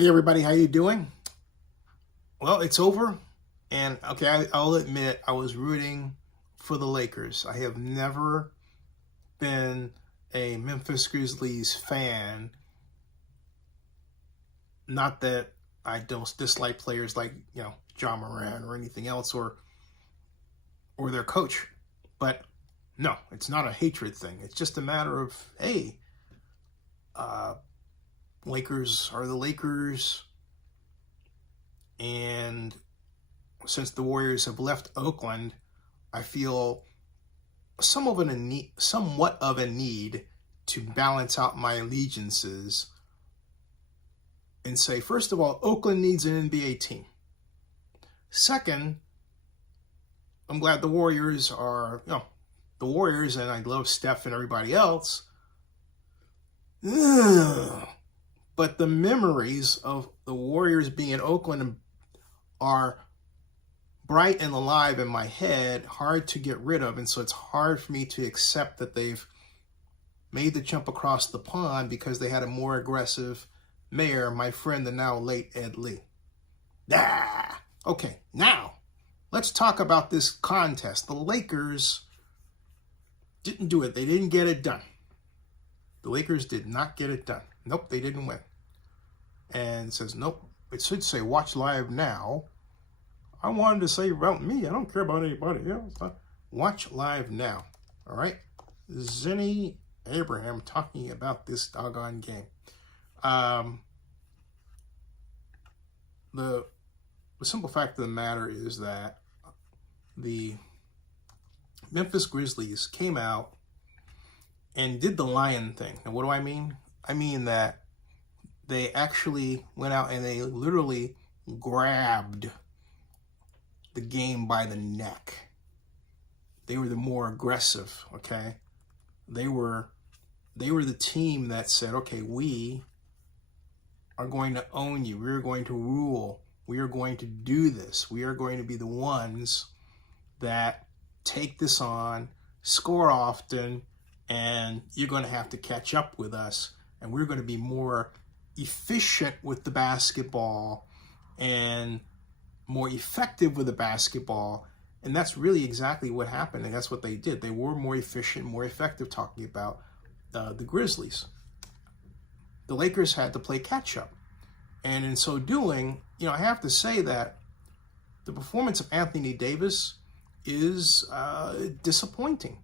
Hey everybody, how you doing? Well, it's over, and okay, I'll admit I was rooting for the Lakers. I have never been a Memphis Grizzlies fan. Not that I don't dislike players like, John Moran or anything else, or their coach, but no, it's not a hatred thing. It's just a matter of, hey, Lakers are the Lakers. And since the Warriors have left Oakland, I feel somewhat of a need to balance out my allegiances and say, first of all, Oakland needs an NBA team. Second, I'm glad the Warriors are, the Warriors, and I love Steph and everybody else. Ugh. But the memories of the Warriors being in Oakland are bright and alive in my head, hard to get rid of. And so it's hard for me to accept that they've made the jump across the pond because they had a more aggressive mayor, my friend, the now late Ed Lee. Okay, now let's talk about this contest. The Lakers didn't do it. They didn't get it done. The Lakers did not get it done. Nope, they didn't win. And it says, nope, it should say watch live now. I wanted to say about me. I don't care about anybody else. Watch live now. All right. Zenny Abraham talking about this doggone game. The simple fact of the matter is that the Memphis Grizzlies came out and did the lion thing. And what do I mean? I mean that they actually went out and they literally grabbed the game by the neck. They were the more aggressive, okay? They were the team that said, okay, we are going to own you. We are going to rule. We are going to do this. We are going to be the ones that take this on, score often, and you're going to have to catch up with us. And we're going to be more efficient with the basketball and more effective with the basketball. And that's really exactly what happened. And that's what they did. They were more efficient, more effective, talking about the Grizzlies. The Lakers had to play catch up. And in so doing, I have to say that the performance of Anthony Davis is disappointing.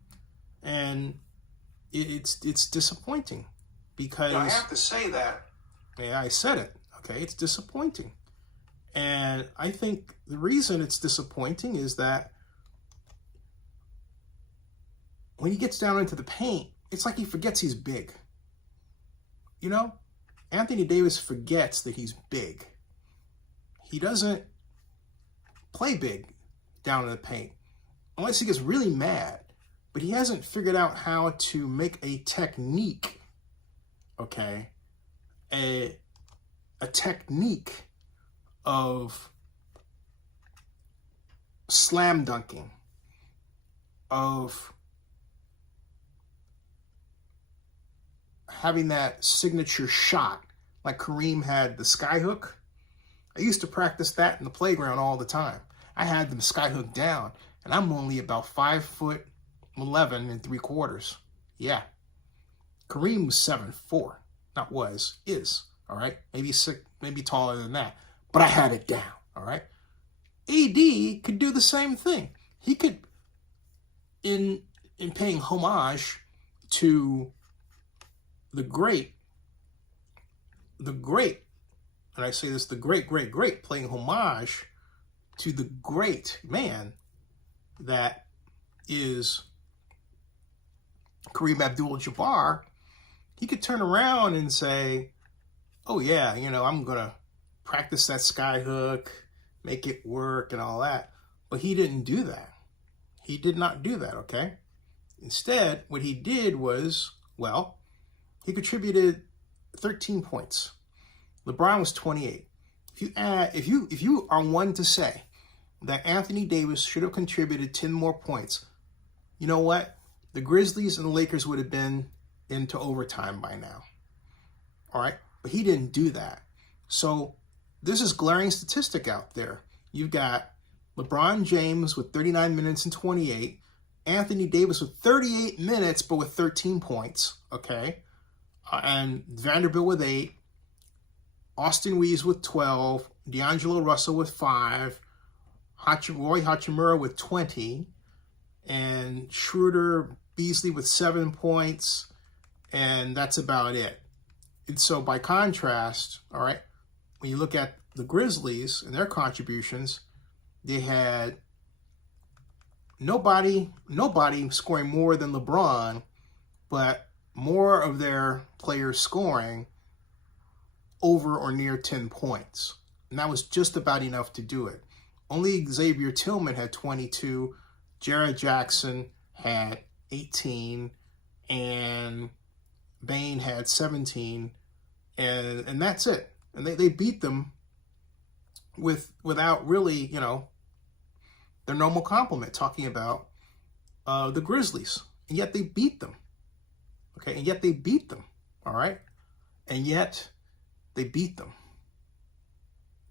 And it's disappointing because I have to say that. Yeah, I said it. Okay, it's disappointing. And I think the reason it's disappointing is that when he gets down into the paint, it's like he forgets he's big. Anthony Davis forgets that he's big. He doesn't play big down in the paint unless he gets really mad. But he hasn't figured out how to make a technique, okay, a technique of slam dunking, of having that signature shot like Kareem had the skyhook. I used to practice that in the playground all the time. I had them skyhook down, and I'm only about 5'11" and 3/4. Yeah. Kareem was 7'4". Not was, is. All right. Maybe taller than that. But I had it down. All right. AD could do the same thing. He could, in paying homage to the great, and I say this, the great, paying homage to the great man that is Kareem Abdul-Jabbar, he could turn around and say, oh yeah, I'm going to practice that sky hook, make it work and all that. But he didn't do that. He did not do that, okay? Instead, what he did was, he contributed 13 points. LeBron was 28. If you are one to say that Anthony Davis should have contributed 10 more points, you know what? The Grizzlies and the Lakers would have been into overtime by now. All right? But he didn't do that. So this is glaring statistic out there. You've got LeBron James with 39 minutes and 28, Anthony Davis with 38 minutes but with 13 points, okay? And Vanderbilt with 8, Austin Reeves with 12, D'Angelo Russell with 5, Roy Hachimura with 20, and Schroeder Beasley with 7 points, and that's about it. And so by contrast, all right, when you look at the Grizzlies and their contributions, they had nobody scoring more than LeBron, but more of their players scoring over or near 10 points. And that was just about enough to do it. Only Xavier Tillman had 22, Jared Jackson had 18, and Bane had 17, and that's it. And they beat them without really, their normal complement, talking about the Grizzlies. And yet they beat them. Okay, and yet they beat them. All right? And yet they beat them.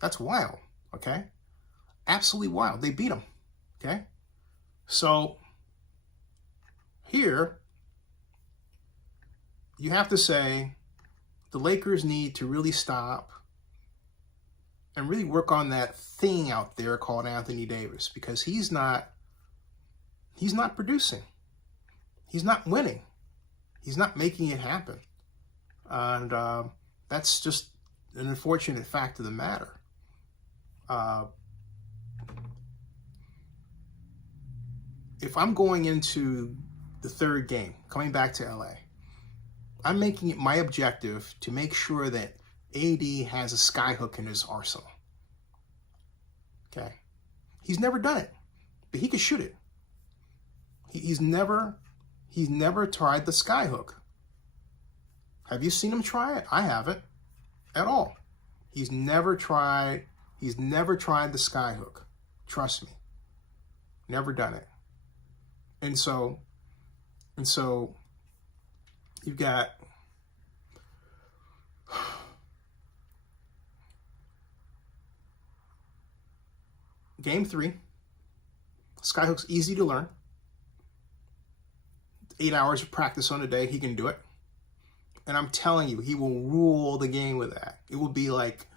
That's wild. Okay? Absolutely wild. They beat them. Okay? So here, you have to say the Lakers need to really stop and really work on that thing out there called Anthony Davis, because he's not producing. He's not winning. He's not making it happen. And that's just an unfortunate fact of the matter. If I'm going into the third game, coming back to LA, I'm making it my objective to make sure that AD has a skyhook in his arsenal. Okay. He's never done it, but he can shoot it. He's never tried the skyhook. Have you seen him try it? I haven't at all. He's never tried the skyhook. Trust me. Never done it. And so you've got Game 3. Skyhook's easy to learn. 8 hours of practice on a day, he can do it. And I'm telling you, he will rule the game with that. It will be like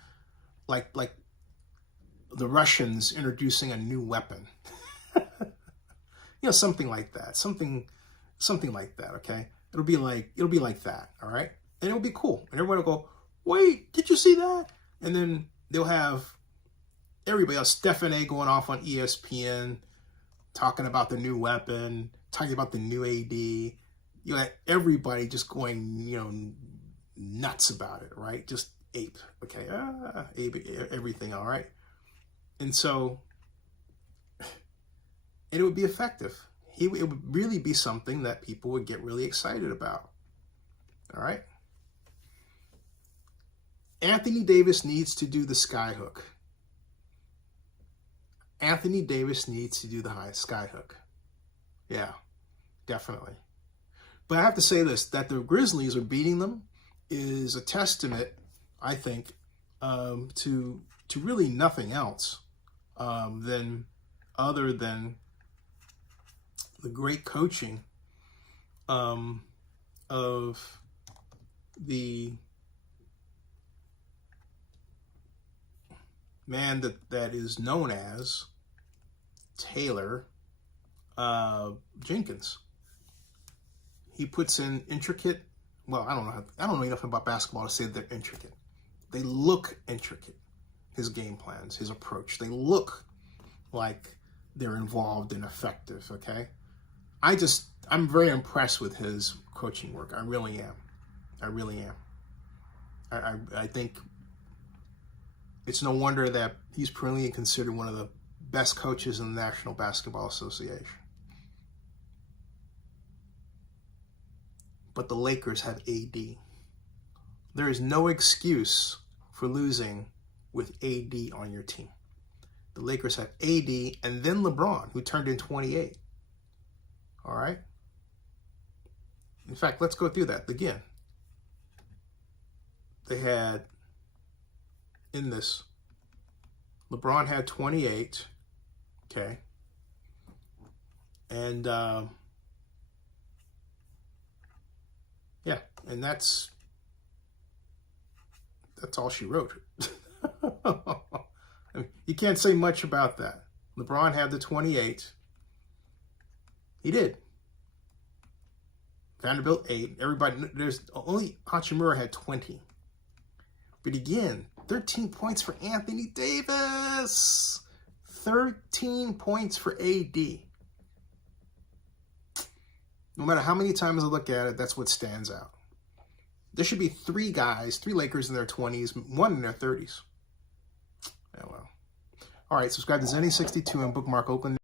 the Russians introducing a new weapon. Something like that. Something like that, okay? It'll be like that, all right? And it'll be cool. And everyone will go, wait, did you see that? And then they'll have everybody else, Stephen A. going off on ESPN, talking about the new weapon, talking about the new AD. Everybody just going, nuts about it, right? Just ape, okay? Everything, all right? And so, it would be effective. It would really be something that people would get really excited about, all right? Anthony Davis needs to do the skyhook. Anthony Davis needs to do the skyhook. Yeah, definitely. But I have to say this, that the Grizzlies are beating them is a testament, I think, to really nothing else other than the great coaching of the man that is known as Taylor Jenkins. He puts in intricate, I don't know enough about basketball to say they're intricate. They look intricate. His game plans, his approach, they look like they're involved and effective, okay? I'm very impressed with his coaching work. I really am. I think it's no wonder that he's perennially considered one of the best coaches in the National Basketball Association. But the Lakers have AD. There is no excuse for losing with AD on your team. The Lakers have AD and then LeBron, who turned in 28. All right? In fact, let's go through that again. They had in this. LeBron had 28. Okay. And, yeah, and that's all she wrote. I mean, you can't say much about that. LeBron had the 28. He did. Vanderbilt 8. Everybody, there's only Hachimura had 20. But again, 13 points for Anthony Davis. 13 points for AD. No matter how many times I look at it, that's what stands out. There should be 3 guys, 3 Lakers in their 20s, 1 in their 30s. Oh, well. All right, subscribe to Zenny62 and bookmark Oakland.